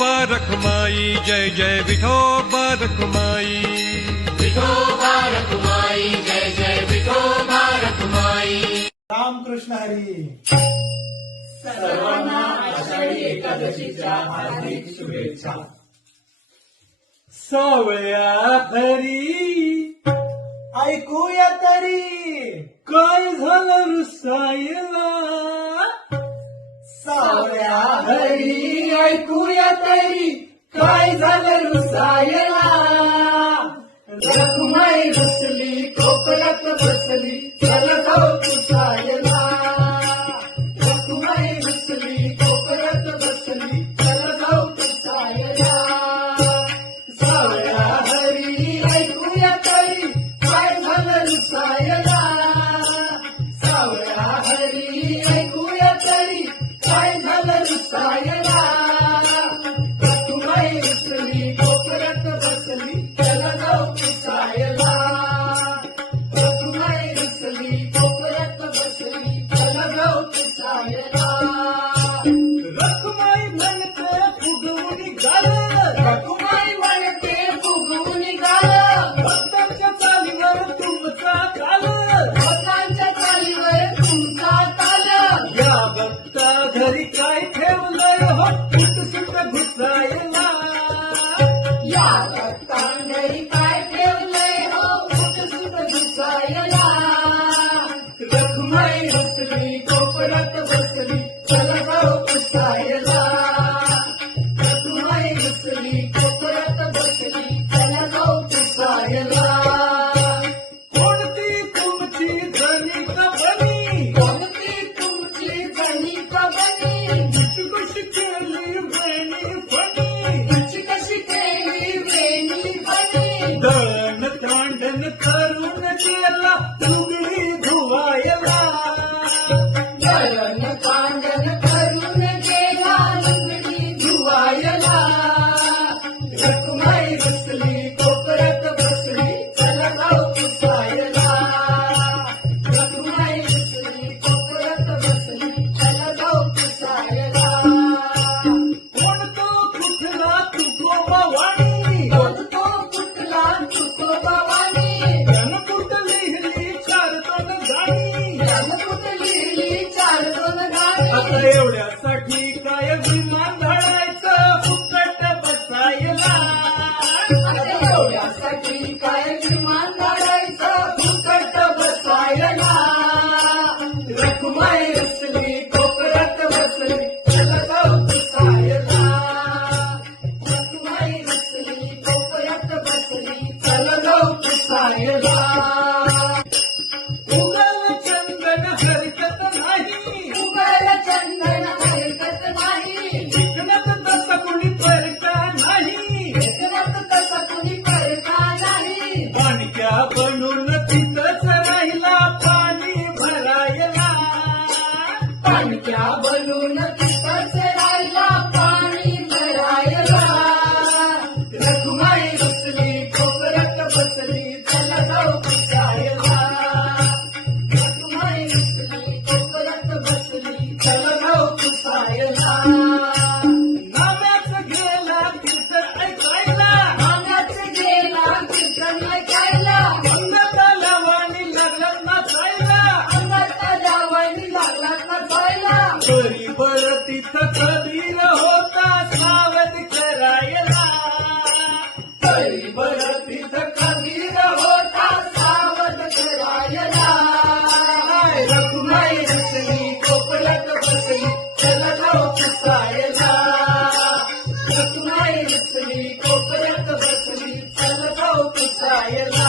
रखमाई जय जय विठोबा रखमाई विठोबा रखमाई जय जय विठोबा रखमाई रामकृष्ण हरी। सर्वांना शुभेच्छा. सवया भरी ऐकूया तरी काय झालं रुसायला? सावळ्या घरी ऐकूया तरी काय झालं रुसायला? रखुमाई बसली कोपऱ्यात बसली Silence. दन दंडन तरुण चेला दुगड़ एवढ्यासाठी काय तरी बर तिथं कबीर होता सावध करायला. तरी बर तिथं कबीर होता सावध करायला. रखुमाई रचली कोपलत बसली चला जाऊ फसायला रखुमाई रचली कोपलत बसली चला जाऊ फसायला